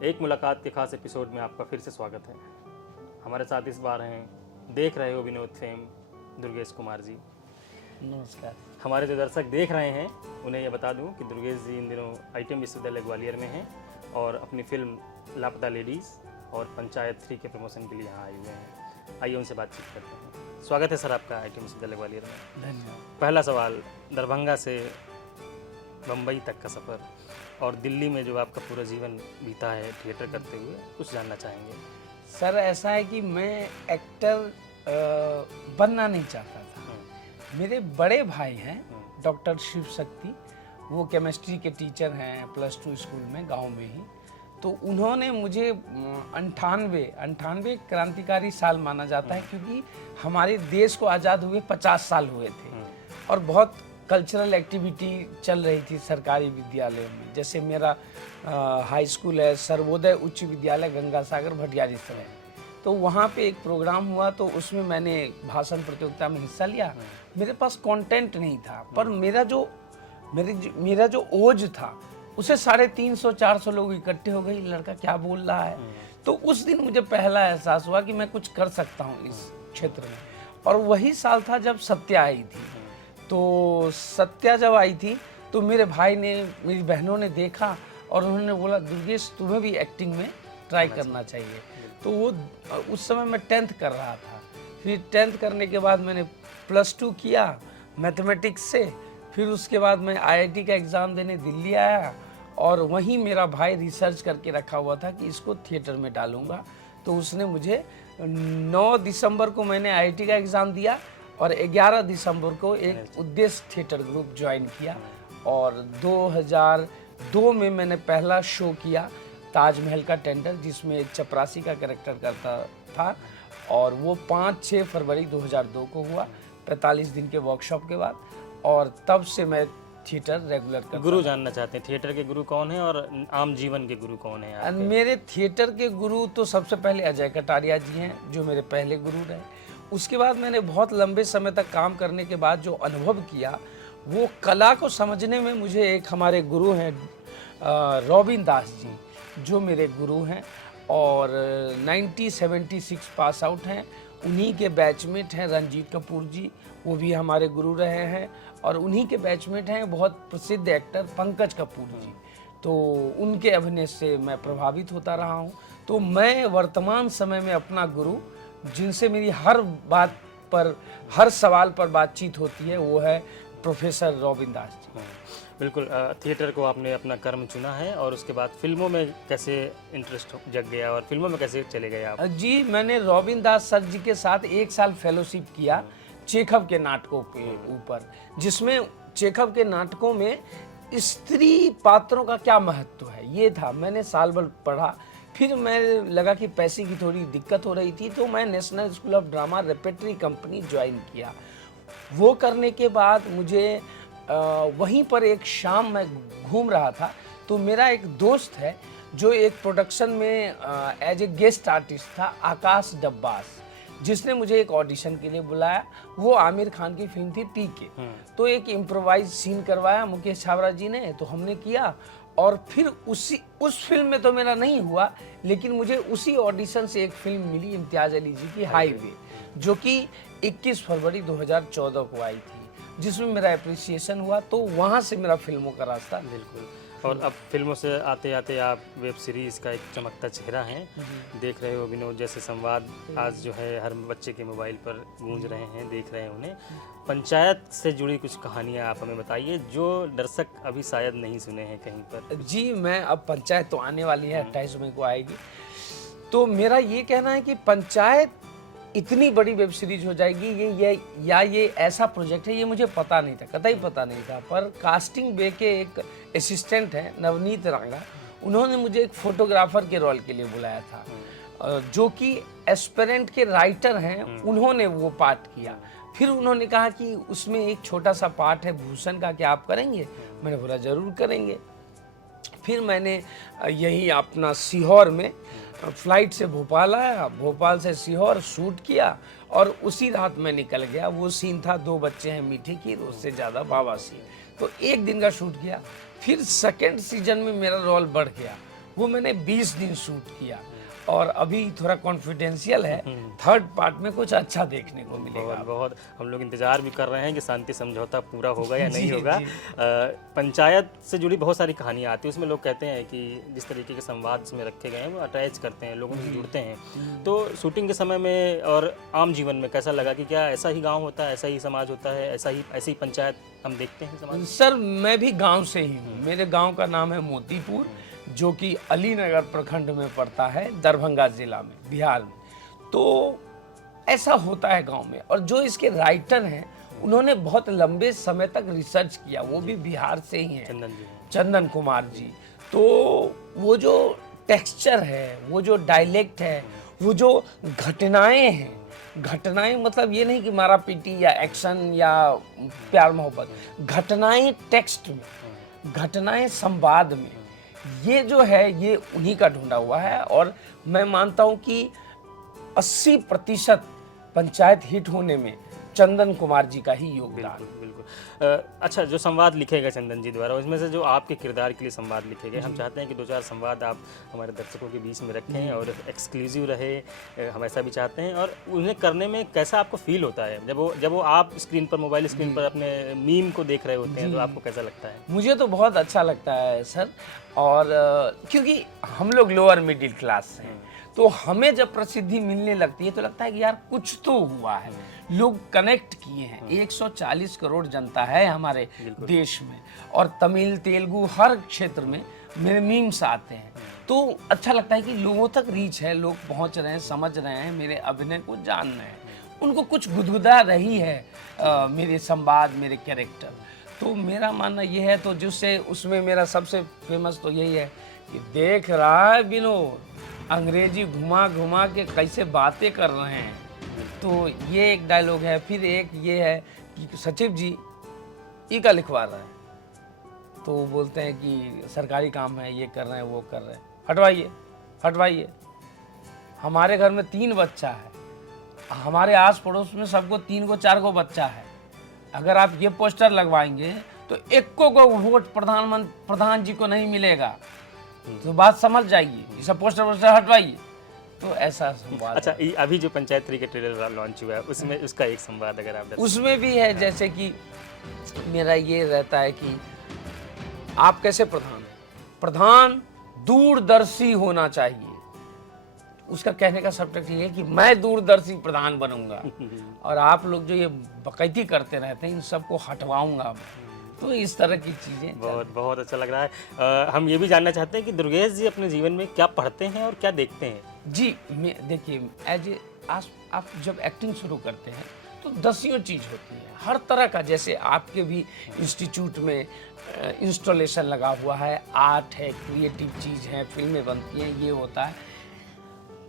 एक मुलाकात के खास एपिसोड में आपका फिर से स्वागत है। हमारे साथ इस बार हैं, देख रहे हो विनोद फेम, दुर्गेश कुमार जी। नमस्कार। हमारे जो दर्शक देख रहे हैं उन्हें यह बता दूं कि दुर्गेश जी इन दिनों आईटीएम विश्वविद्यालय ग्वालियर में हैं और अपनी फिल्म लापता लेडीज़ और पंचायत 3 के प्रमोशन के लिए यहाँ आए हुए हैं। आइए उनसे बातचीत करते हैं। स्वागत है सर आपका आईटीएम विश्वविद्यालय ग्वालियर में। धन्यवाद। पहला सवाल, दरभंगा से बम्बई तक का सफ़र और दिल्ली में जो आपका पूरा जीवन बीता है थिएटर करते हुए, कुछ जानना चाहेंगे? सर ऐसा है कि मैं एक्टर बनना नहीं चाहता था। मेरे बड़े भाई हैं डॉक्टर शिव शक्ति, वो केमिस्ट्री के टीचर हैं +2 स्कूल में गांव में ही। तो उन्होंने मुझे 98 क्रांतिकारी साल माना जाता है क्योंकि हमारे देश को आज़ाद हुए 50 साल हुए थे और बहुत कल्चरल एक्टिविटी चल रही थी सरकारी विद्यालयों में। जैसे मेरा हाई स्कूल है सर्वोदय उच्च विद्यालय गंगा सागर भटियारी सराय, तो वहाँ पे एक प्रोग्राम हुआ तो उसमें मैंने भाषण प्रतियोगिता में हिस्सा लिया। मेरे पास कंटेंट नहीं था पर मेरा जो ओज था उसे 350-400 लोग इकट्ठे हो गए, लड़का क्या बोल रहा है। तो उस दिन मुझे पहला एहसास हुआ कि मैं कुछ कर सकता हूँ इस क्षेत्र में। और वही साल था जब सत्या आई थी। तो सत्या जब आई थी तो मेरे भाई ने, मेरी बहनों ने देखा और उन्होंने बोला दुर्गेश तुम्हें भी एक्टिंग में ट्राई करना चाहिए। तो वो उस समय मैं 10th कर रहा था। फिर 10th करने के बाद मैंने +2 किया मैथमेटिक्स से। फिर उसके बाद मैं IIT का एग्ज़ाम देने दिल्ली आया और वहीं मेरा भाई रिसर्च करके रखा हुआ था कि इसको थिएटर में डालूंगा। तो उसने मुझे 9 दिसंबर को मैंने IIT का एग्ज़ाम दिया और 11 दिसंबर को एक उद्देश्य थिएटर ग्रुप ज्वाइन किया और 2002 में मैंने पहला शो किया ताजमहल का टेंडर, जिसमें एक चपरासी का कैरेक्टर करता था और वो 5-6 फरवरी 2002 को हुआ 45 दिन के वर्कशॉप के बाद। और तब से मैं थिएटर रेगुलर करता। गुरु जानना चाहते हैं, थिएटर के गुरु कौन है और आम जीवन के गुरु कौन है आपके? मेरे थिएटर के गुरु तो सबसे पहले अजय कटारिया जी हैं जो मेरे पहले गुरु रहे। उसके बाद मैंने बहुत लंबे समय तक काम करने के बाद जो अनुभव किया वो कला को समझने में मुझे एक हमारे गुरु हैं रॉबिन दास जी जो मेरे गुरु हैं और 1976 पास आउट हैं। उन्हीं के बैचमेट हैं रंजीत कपूर जी, वो भी हमारे गुरु रहे हैं। और उन्हीं के बैचमेट हैं बहुत प्रसिद्ध एक्टर पंकज कपूर जी। तो उनके अभिनय से मैं प्रभावित होता रहा हूँ। तो मैं वर्तमान समय में अपना गुरु, जिनसे मेरी हर बात पर, हर सवाल पर बातचीत होती है, वो है प्रोफेसर रॉबिन दास जी। बिल्कुल। थिएटर को आपने अपना कर्म चुना है और उसके बाद फिल्मों में कैसे इंटरेस्ट जग गया और फिल्मों में कैसे चले गए आप? जी, मैंने रॉबिन दास सर जी के साथ 1 साल फेलोशिप किया चेखव के नाटकों के ऊपर, जिसमें चेखव के नाटकों में स्त्री पात्रों का क्या महत्व है ये था। मैंने साल भर पढ़ा, फिर मैं लगा कि पैसे की थोड़ी दिक्कत हो रही थी तो मैं national school of drama repertory company join किया। वो करने के बाद मुझे वहीं पर एक शाम मैं घूम रहा था तो मेरा एक दोस्त है जो एक प्रोडक्शन में एज ए गेस्ट आर्टिस्ट था, आकाश डब्बास, जिसने मुझे एक ऑडिशन के लिए बुलाया। वो आमिर खान की फिल्म थी पीके। तो एक इम्प्रोवाइज सीन करवाया मुकेश छाबड़ा जी ने, तो हमने किया। और फिर उस फिल्म में तो मेरा नहीं हुआ, लेकिन मुझे उसी ऑडिशन से एक फिल्म मिली इम्तियाज़ अली जी की हाईवे, जो कि 21 फरवरी 2014 को आई थी, जिसमें मेरा एप्रिसिएशन हुआ। तो वहाँ से मेरा फिल्मों का रास्ता। बिल्कुल। और अब फिल्मों से आते आते आप वेब सीरीज़ का एक चमकता चेहरा हैं। देख रहे हो विनोद जैसे संवाद आज जो है हर बच्चे के मोबाइल पर गूंज रहे हैं, देख रहे हैं उन्हें। पंचायत से जुड़ी कुछ कहानियाँ आप हमें बताइए जो दर्शक अभी शायद नहीं सुने हैं कहीं पर। जी, मैं अब पंचायत तो आने वाली है, 28 मई को आएगी। तो मेरा ये कहना है कि पंचायत इतनी बड़ी वेब सीरीज हो जाएगी, ये ऐसा प्रोजेक्ट है, ये मुझे पता नहीं था, कतई पता नहीं था। पर कास्टिंग बे के एक असिस्टेंट हैं नवनीत रांगा, उन्होंने मुझे एक फोटोग्राफर के रोल के लिए बुलाया था, जो कि एस्पिरेंट के राइटर हैं, उन्होंने वो पार्ट किया। फिर उन्होंने कहा कि उसमें एक छोटा सा पार्ट है भूषण का, क्या आप करेंगे? मैंने बोला जरूर करेंगे। फिर मैंने यही अपना सीहोर में फ्लाइट से भोपाल आया, भोपाल से सीहोर शूट किया और उसी रात मैं निकल गया। वो सीन था 2 बच्चे हैं मीठे की, उससे ज़्यादा बाबा सीन। तो 1 दिन का शूट किया। फिर सेकेंड सीजन में मेरा रोल बढ़ गया, वो मैंने 20 दिन शूट किया और अभी थोड़ा कॉन्फिडेंशियल है, थर्ड पार्ट में कुछ अच्छा देखने को मिलेगा। बहुत बहुत हम लोग इंतजार भी कर रहे हैं कि शांति समझौता पूरा होगा या नहीं जी, होगा। जी। पंचायत से जुड़ी बहुत सारी कहानियाँ आती हैं, उसमें लोग कहते हैं कि जिस तरीके के संवाद इसमें रखे गए हैं वो अटैच करते हैं, लोगों से जुड़ते हैं। तो शूटिंग के समय में और आम जीवन में कैसा लगा कि क्या ऐसा ही गाँव होता है, ऐसा ही समाज होता है, ऐसी ही पंचायत हम देखते हैं समाज में? सर मैं भी गांव से ही हूँ, मेरे गांव का नाम है मोतीपुर, जो कि अलीनगर प्रखंड में पड़ता है, दरभंगा जिला में, बिहार में। तो ऐसा होता है गांव में। और जो इसके राइटर हैं उन्होंने बहुत लंबे समय तक रिसर्च किया, वो भी बिहार से ही हैं, चंदन जी। चंदन कुमार जी। तो वो जो टेक्सचर है, वो जो डायलेक्ट है, वो जो घटनाएं हैं, घटनाएं मतलब ये नहीं कि मारा पीटी या एक्शन या प्यार मोहब्बत, घटनाएं टेक्स्ट में, घटनाएं संवाद में, ये जो है ये उन्हीं का ढूंढा हुआ है। और मैं मानता हूं कि 80% पंचायत हिट होने में चंदन कुमार जी का ही योगदान। बिल्कुल बिल्कुल। अच्छा, जो संवाद लिखे गए चंदन जी द्वारा, उसमें से जो आपके किरदार के लिए संवाद लिखे गए, हम चाहते हैं कि 2-4 संवाद आप हमारे दर्शकों के बीच में रखें और एक्सक्लूसिव रहे, हम ऐसा भी चाहते हैं। और उन्हें करने में कैसा आपको फील होता है जब वो आप स्क्रीन पर, मोबाइल स्क्रीन पर अपने मीम को देख रहे होते हैं, तो आपको कैसा लगता है? मुझे तो बहुत अच्छा लगता है सर। और क्योंकि हम लोग लोअर मिडिल क्लास हैं, तो हमें जब प्रसिद्धि मिलने लगती है तो लगता है कि यार कुछ तो हुआ है, लोग कनेक्ट किए हैं। 140 करोड़ जनता है हमारे देश में, और तमिल तेलुगु हर क्षेत्र में मेरे मीम्स आते हैं। तो अच्छा लगता है कि लोगों तक रीच है, लोग पहुंच रहे हैं, समझ रहे हैं, मेरे अभिनय को जान रहे हैं, उनको कुछ गुदगुदा रही है मेरे संवाद, मेरे कैरेक्टर। तो मेरा मानना ये है, तो जिससे उसमें मेरा सबसे फेमस तो यही है कि देख रहा है विनोद, अंग्रेजी घुमा घुमा के कैसे बातें कर रहे हैं। तो ये एक डायलॉग है। फिर एक ये है कि सचिव जी ये क्या लिखवा रहा है, तो वो बोलते हैं कि सरकारी काम है, ये कर रहे हैं, वो कर रहे हैं, हटवाइए हटवाइए। हमारे घर में 3 बच्चा है, हमारे आस पड़ोस में सबको 3 को 4 को बच्चा है। अगर आप ये पोस्टर लगवाएंगे तो एक को वोट प्रधान जी को नहीं मिलेगा। तो बात समझ जाइए, ये सब पोस्टर हटवाइए। तो ऐसा संवाद। अच्छा, अभी जो पंचायत 3 के ट्रेलर लॉन्च हुआ है, उसमें उसका एक संवाद अगर आप उसमें भी है, जैसे कि मेरा ये रहता है कि आप कैसे प्रधान दूरदर्शी होना चाहिए। उसका कहने का सबटेक्स्ट ये है कि मैं दूरदर्शी प्रधान बनूंगा और आप लोग जो ये बकैती करते रहते हैं इन सबको हटवाऊंगा। तो इस तरह की चीज़ें बहुत बहुत अच्छा लग रहा है। हम ये भी जानना चाहते हैं कि दुर्गेश जी अपने जीवन में क्या पढ़ते हैं और क्या देखते हैं? जी, देखिए आप जब एक्टिंग शुरू करते हैं तो दसियों चीज़ होती है, हर तरह का। जैसे आपके भी इंस्टीट्यूट में इंस्टॉलेशन लगा हुआ है, आर्ट है, क्रिएटिव चीज़ है, फिल्में बनती हैं, ये होता है।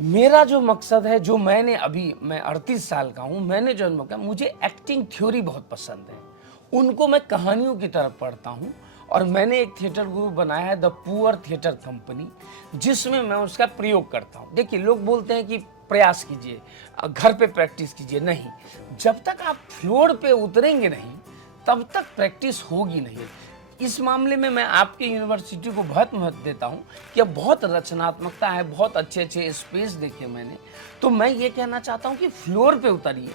मेरा जो मकसद है, जो मैं 38 साल का हूँ, मैंने जो अनुभव किया, मुझे एक्टिंग थ्योरी बहुत पसंद है, उनको मैं कहानियों की तरफ पढ़ता हूँ। और मैंने एक थिएटर ग्रुप बनाया है, द पुअर थिएटर कंपनी, जिसमें मैं उसका प्रयोग करता हूँ। देखिए, लोग बोलते हैं कि प्रयास कीजिए, घर पे प्रैक्टिस कीजिए। नहीं, जब तक आप फ्लोर पे उतरेंगे नहीं तब तक प्रैक्टिस होगी नहीं। इस मामले में मैं आपके यूनिवर्सिटी को बहुत महत्व देता हूँ कि अब बहुत रचनात्मकता है, बहुत अच्छे अच्छे स्पेस देखे मैंने। तो मैं ये कहना चाहता हूँ कि फ्लोर पे उतरिए,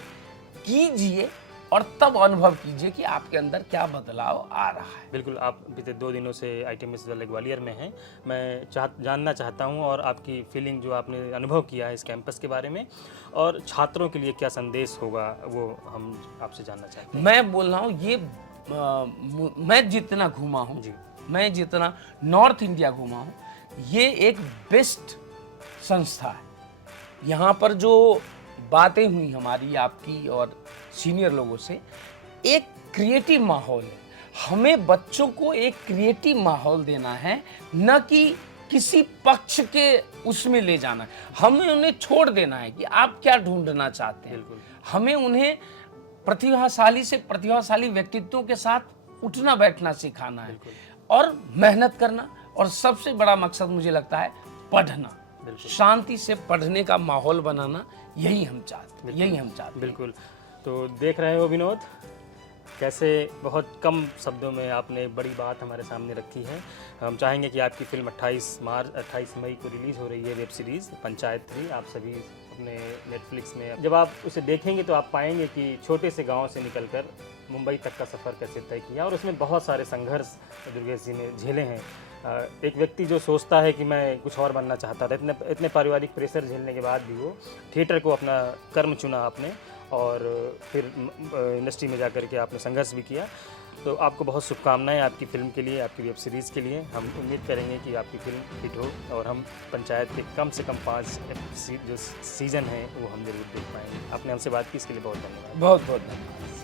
कीजिए और तब अनुभव कीजिए कि आपके अंदर क्या बदलाव आ रहा है। बिल्कुल, आप बीते 2 दिनों से ITMS विद्यालय ग्वालियर में हैं। मैं जानना चाहता हूं और आपकी फीलिंग, जो आपने अनुभव किया है इस कैंपस के बारे में, और छात्रों के लिए क्या संदेश होगा, वो हम आपसे जानना चाहते हैं। मैं बोल रहा हूँ, ये मैं जितना घूमा हूँ, मैं जितना नॉर्थ इंडिया घूमा हूँ, ये एक बेस्ट संस्था है। यहाँ पर जो बातें हुई हमारी, आपकी और सीनियर लोगों से, एक क्रिएटिव माहौल है। हमें बच्चों को एक क्रिएटिव माहौल देना है, न कि किसी पक्ष के उसमें ले जाना है। हमें उन्हें छोड़ देना है कि आप क्या ढूंढना चाहते हैं। हमें उन्हें प्रतिभाशाली से प्रतिभाशाली व्यक्तित्वों के साथ उठना बैठना सिखाना है और मेहनत करना। और सबसे बड़ा मकसद मुझे लगता है पढ़ना, शांति से पढ़ने का माहौल बनाना। यही हम चाहते हैं। बिल्कुल। तो देख रहे हो विनोद, कैसे बहुत कम शब्दों में आपने बड़ी बात हमारे सामने रखी है। हम चाहेंगे कि आपकी फिल्म 28 मई को रिलीज़ हो रही है, वेब सीरीज़ पंचायत 3। आप सभी अपने नेटफ्लिक्स में जब आप उसे देखेंगे तो आप पाएंगे कि छोटे से गांव से निकलकर मुंबई तक का सफ़र कैसे तय किया, और उसमें बहुत सारे संघर्ष दुर्गेश जी ने झेले हैं। एक व्यक्ति जो सोचता है कि मैं कुछ और बनना चाहता था, इतने पारिवारिक प्रेशर झेलने के बाद भी वो थिएटर को अपना कर्म चुना आपने, और फिर इंडस्ट्री में जाकर के आपने संघर्ष भी किया। तो आपको बहुत शुभकामनाएं आपकी फ़िल्म के लिए, आपकी वेब सीरीज़ के लिए। हम उम्मीद करेंगे कि आपकी फ़िल्म हिट हो और हम पंचायत के कम से कम 5 जो सीज़न हैं वो हम ज़रूर देख पाएंगे। आपने हमसे बात की, इसके लिए बहुत धन्यवाद। बहुत बहुत धन्यवाद।